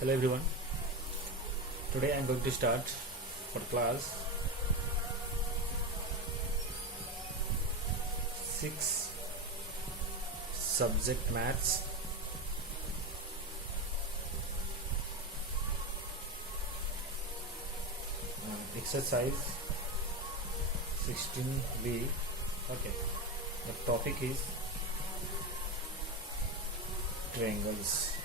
Hello everyone. Today I am going to start for class 6 subject maths. Exercise 16B. Okay. The topic is triangles.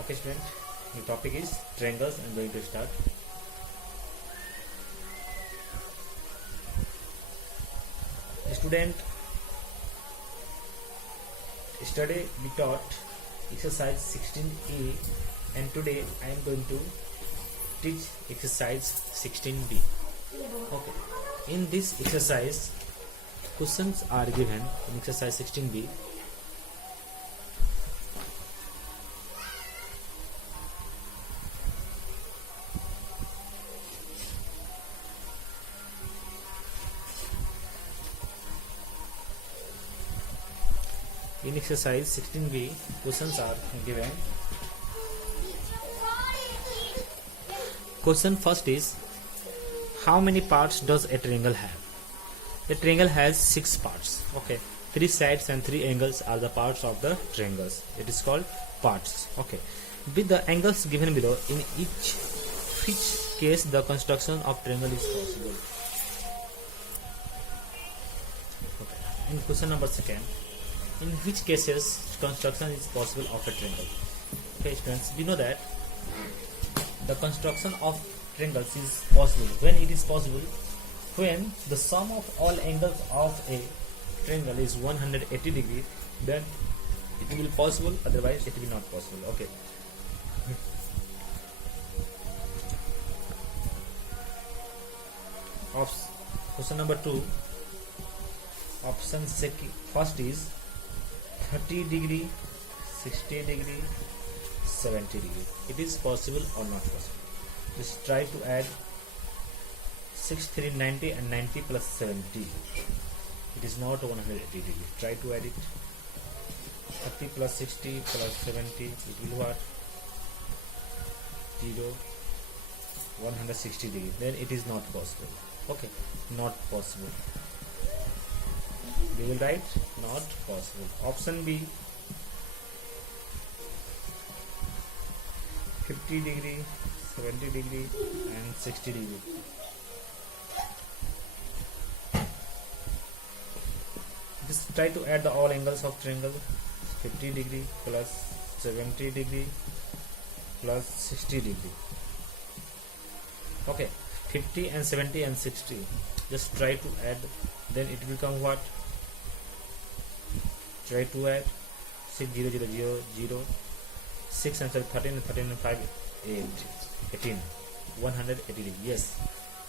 Okay student, the topic is triangles. I am going to start. Student, yesterday we taught exercise 16A and today I am going to teach exercise 16B. Okay. In this exercise, questions are given in exercise 16B. In exercise 16B, questions are given. Question first is, how many parts does a triangle have? A triangle has 6 parts. Okay, 3 sides and 3 angles are the parts of the triangles. It is called parts. Okay, with the angles given below, in which case the construction of triangle is possible. Okay. In question number 2, in which cases construction is possible of a triangle? Okay students, we know that the construction of triangles is possible when it is possible when the sum of all angles of a triangle is 180 degree, then it will be possible, otherwise it will be not possible. Okay. Question number 2, option first is 30 degree, 60 degree, 70 degree. It is possible or not possible? Just try to add 6, 3, 90 and 90 plus 70. It is not 180 degree. Try to add it. 30 plus 60 plus 70. It will what? 0, 160 degree. Then it is not possible. Okay, not possible. We will write not possible. Option B, 50 degree, 70 degree and 60 degree. Just try to add the all angles of triangle. 50 degree plus 70 degree plus 60 degree. Okay, 50 and 70 and 60. Just try to add, then it will become what? Try to add 6, 0, 0, 0, 0, 6 and 13 and 13 and 5, 8, 18, 180 degree. Yes,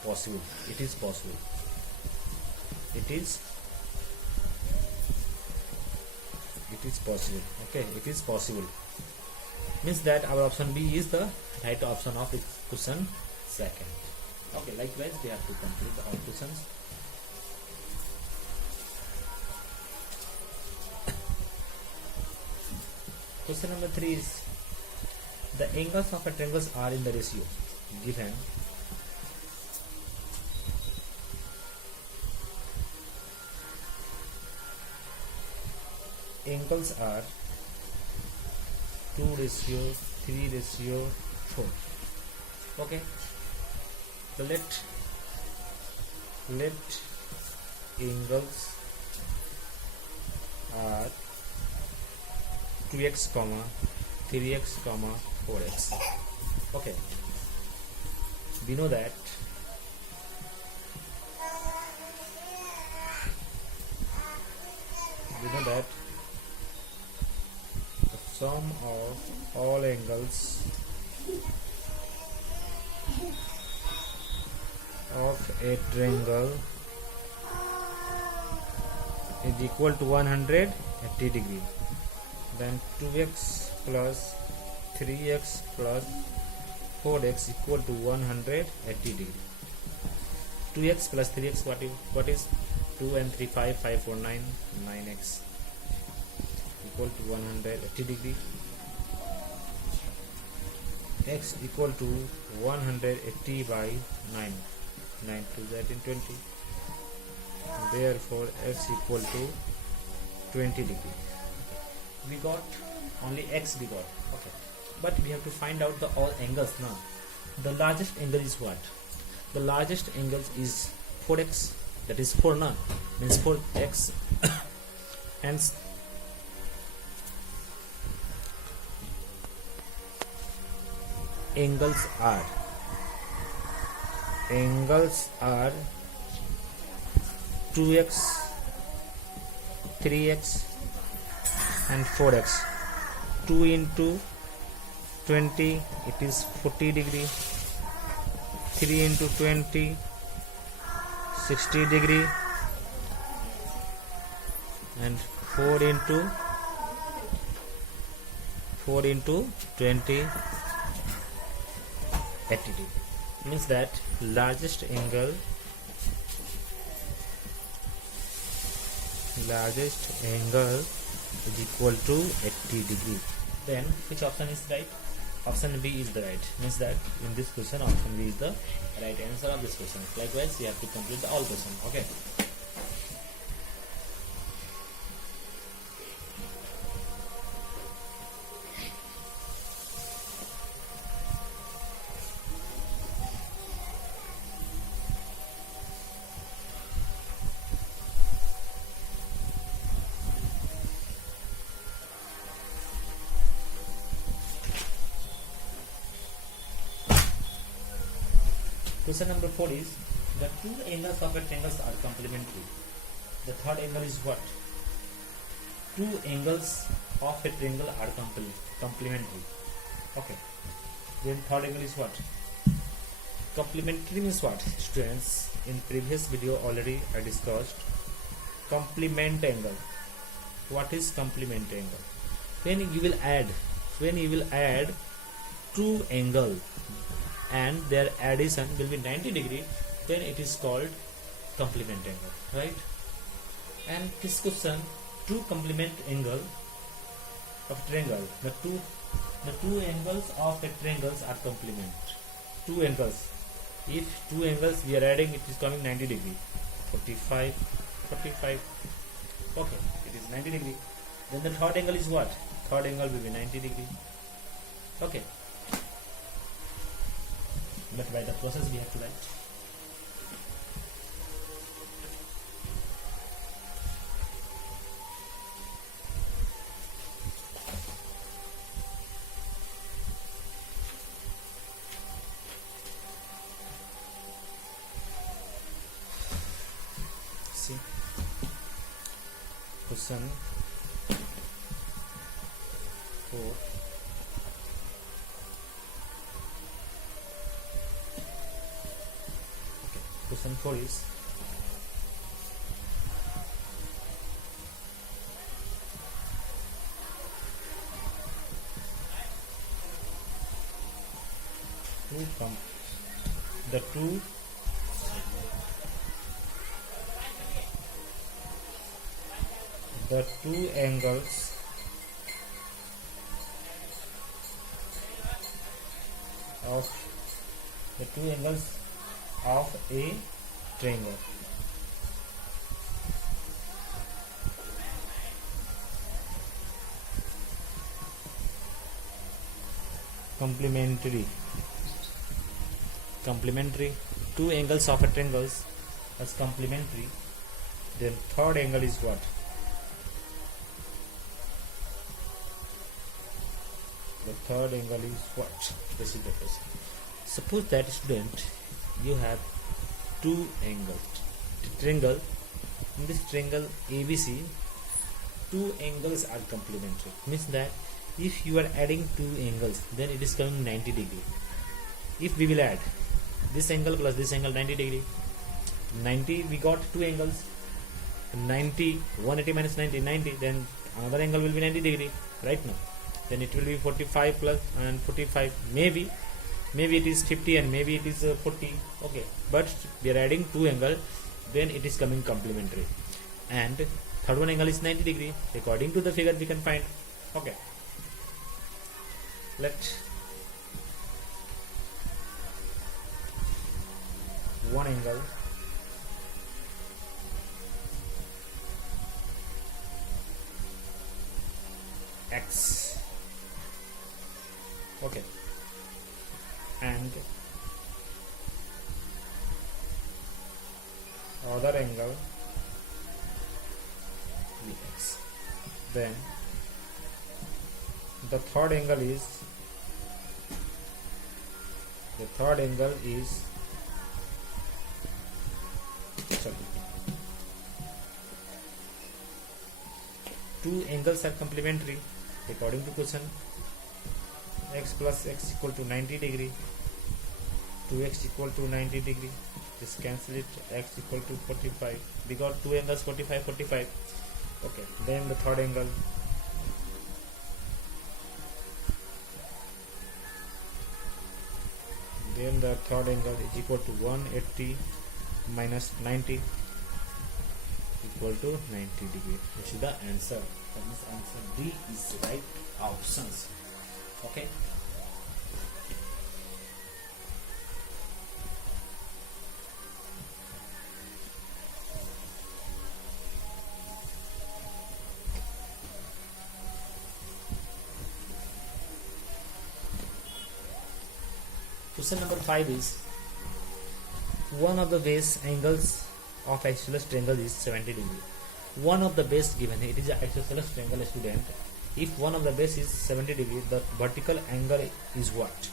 possible. It is possible. It is possible. Okay, it is possible. Means that our option B is the right option of its question second. Okay, likewise we have to complete all questions. Question number 3 is, the angles of a triangle are in the ratio given. Angles are 2 ratio, 3 ratio, 4. Okay. So let angles are 2x, 3x, 4x. Okay. We know that the sum of all angles of a triangle is equal to 180 degree. Then 2x plus 3x plus 4x equal to 180 degree. 2x plus 3x, what is 2 and 3, 5, 5, 4, 9, 9x equal to 180 degree, x equal to 180 by 9, 9 to that in 20, therefore x equal to 20 degree. We got only x we got, okay, but we have to find out the all angles now. The largest angle is what? The largest angle is 4x, that is 4 now, means 4x hence angles are 2x, 3x and 4x. 2 into 20, it is 40 degree. 3 into 20, 60 degree, and 4 into 20, 80 degree. Means that largest angle is equal to 80 degree. Then which option is right? Option B is the right. Means that in this question option B is the right answer of this question. Likewise you have to complete the all question. Okay. Question number 4 is the two angles of a triangle are complementary. The third angle is what? Two angles of a triangle are complementary. Okay. Then third angle is what? Complementary means what? Students, in previous video already I discussed complement angle. What is complement angle? When you will add two angles and their addition will be 90 degree, then it is called complement angle, right? And this question, two complement angle of triangle, the two angles of a triangle are complement. Two angles, if two angles we are adding, it is coming 90 degree. 45, okay, it is 90 degree. Then the third angle is what? Third angle will be 90 degree. Okay, but by the process we have to write. See, question 4. Question 4 is the two angles of a triangle. Complementary. Two angles of a triangle as complementary. Then third angle is what? The third angle is what? This is the question. Suppose that student, you have two angles, triangle. In this triangle ABC, two angles are complementary. Means that if you are adding two angles, then it is coming 90 degree. If we will add this angle plus this angle 90 degree, 90 we got two angles, 90, 180 minus 90, 90, then another angle will be 90 degree, right? Now then it will be 45 plus and 45, maybe it is 50 and maybe it is 40, okay, but we are adding two angle, then it is coming complementary. And third one angle is 90 degree. According to the figure we can find. Okay, let one angle x, okay, and other angle vx. Then the third angle is sorry, two angles are complementary according to question. X plus x equal to 90 degree, 2x equal to 90 degree, just cancel it, x equal to 45. We got two angles 45 45. Okay, then the third angle is equal to 180 minus 90 equal to 90 degree. This is the answer. That means answer D is the right options. Okay. Question number 5 is, one of the base angles of isosceles triangle is 70 degree. One of the base given, it is an isosceles triangle, student. If one of the base is 70 degree, the vertical angle is what?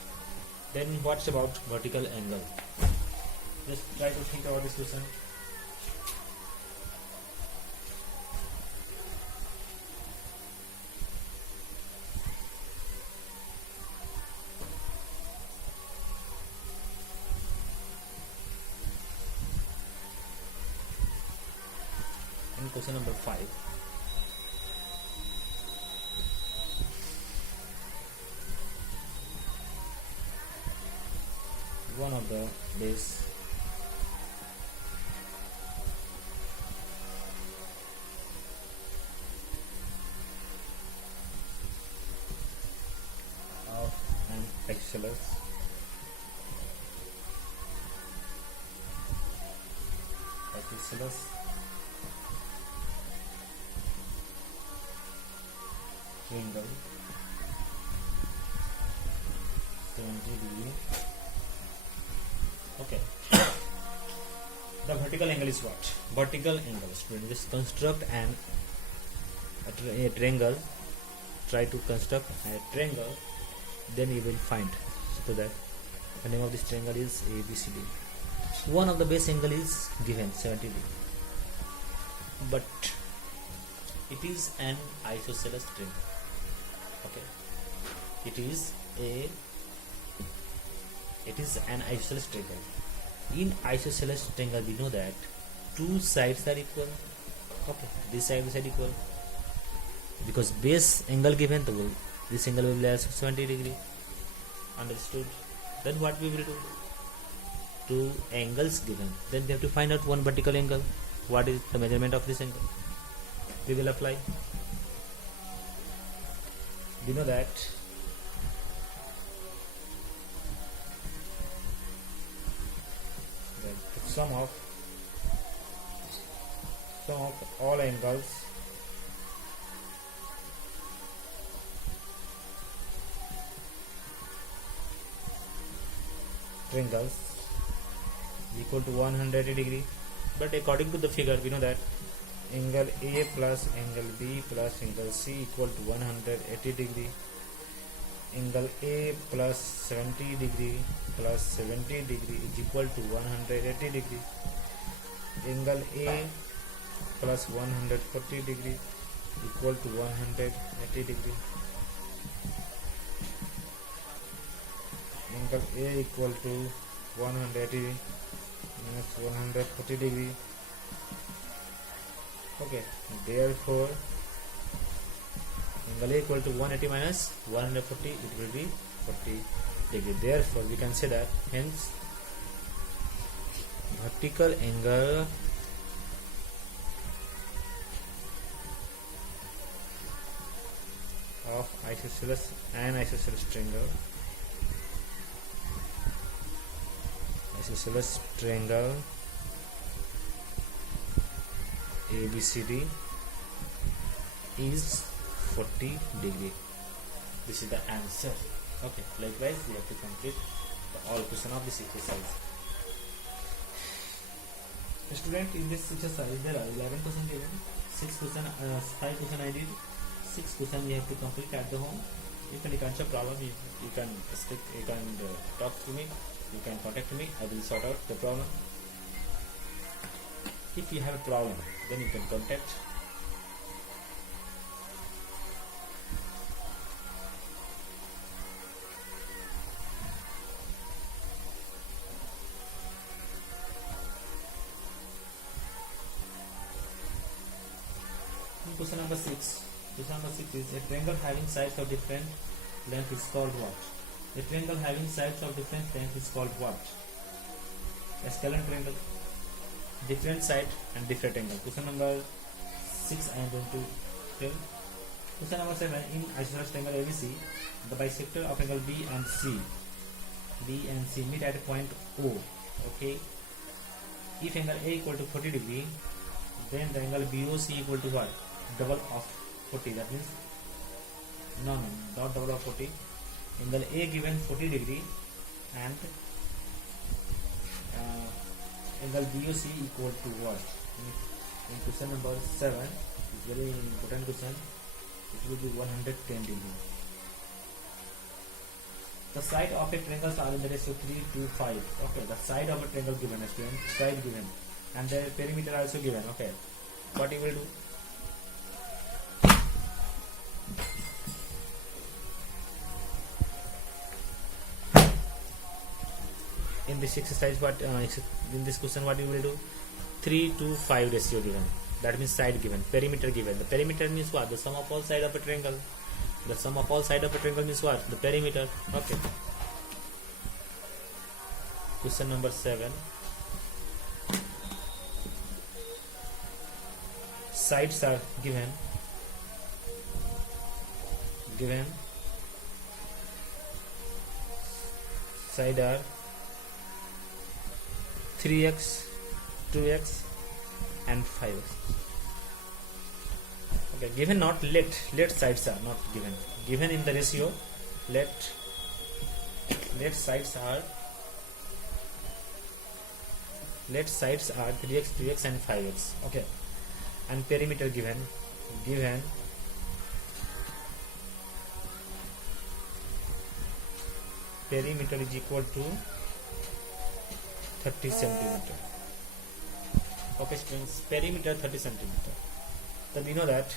Then what's about vertical angle? Just try to think about this question. In question number 5, one of the base of an isosceles triangle 70 degree. Okay. The vertical angle is what? Vertical angle. Student, just construct a triangle. Try to construct a triangle. Then you will find. So that the name of this triangle is ABCD. One of the base angle is given 70 degree, but it is an isosceles triangle. Okay, it is an isosceles triangle. In isosceles triangle, we know that two sides are equal. Okay, this side is equal because base angle given, so this angle will be as 70 degree. Understood? Then what we will do? Two angles given. Then we have to find out one vertical angle. What is the measurement of this angle? We will apply. We know that the sum of all angles triangles equal to 180 degree. But according to the figure, we know that angle A plus angle B plus angle C equal to 180 degree. Angle A plus 70 degree plus 70 degree is equal to 180 degree. Angle A plus 140 degree equal to 180 degree. Angle A equal to 180 minus 140 degree. Okay, therefore angle A equal to 180 minus 140, it will be 40 degree. Therefore we can say that hence vertical angle of isosceles and isosceles triangle. Isosceles triangle ABCD is 40 degree. This is the answer. Okay, likewise we have to complete all question of this exercise. Student, in this exercise there are 11 questions given, 5 question I did, 6 question you have to complete at the home. If any kind of problem, you can talk to me, you can contact me, I will sort out the problem. If you have a problem, then you can contact. Question number 6. Question number 6 is a triangle having sides of different length is called what? A triangle having sides of different length is called what? A scalar triangle. Different side and different angle. Question number 6 I am going to tell. Question number 7. In isosceles triangle ABC, the bisector of angle B and C meet at a point O. Okay. If angle A equal to 40 degree, then the angle BOC equal to what? Double of 40. That means not double of 40. Angle A given 40 degree and angle BOC equal to what? In question number 7, it's very important question. It will be 110 degree. The side of a triangle are in the ratio 3 to 5. Okay, the side of a triangle given, student, side given, and the perimeter also given. Okay, what you will do? In this exercise, in this question, what you will do? 3 to 5 ratio given. That means side given, perimeter given. The perimeter means what? The sum of all side of a triangle. The sum of all side of a triangle means what? The perimeter. Okay. Question number 7. Sides are given. Side are 3x, 2x and 5x. Okay, given not let sides are not given. Given in the ratio, let sides are 3x, 2x and 5x. Okay, and perimeter given perimeter is equal to 30 centimeter. Okay, students, perimeter 30 centimeter. Then we know that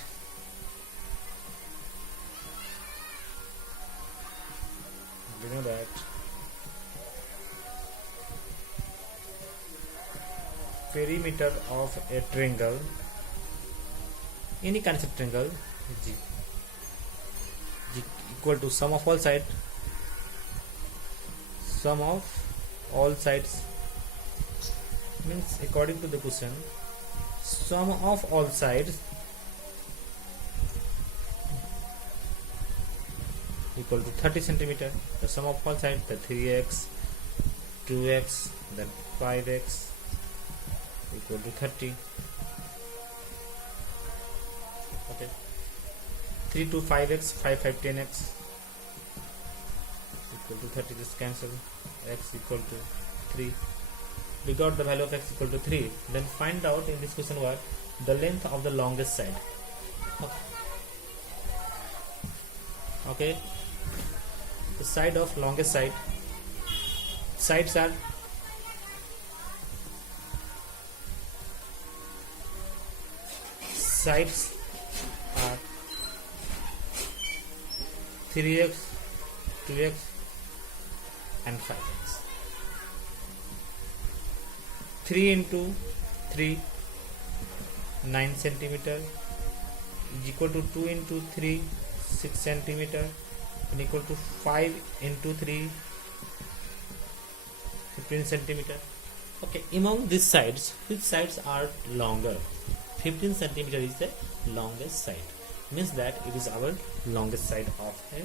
perimeter of a triangle, any concept triangle, is equal to sum of all sides. Means according to the question, sum of all sides equal to 30 centimeter. The sum of all sides, the 3x, 2x, then 5x equal to 30. Okay, 3 to 5x, 5 10x equal to 30. Just cancel. X equal to 3. We got the value of x equal to 3. Then find out in this question what? The length of the longest side. Okay. The side of longest side. Sides are 3x, 2x and 5x. 3 into 3, 9 centimeter is equal to 2 into 3, 6 centimeter, and equal to 5 into 3, 15 centimeter. Okay, among these sides, which sides are longer? 15 centimeter is the longest side. means that it is our longest side of a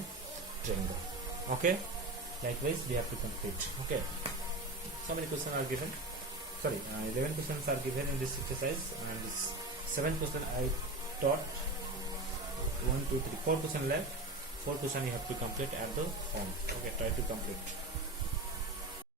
triangle. Okay, likewise we have to complete. Okay, so many questions are given, 11 questions are given in this exercise, and this 7th question I taught. 1 2 3 4 questions left. 4 questions you have to complete at the home. Okay, try to complete.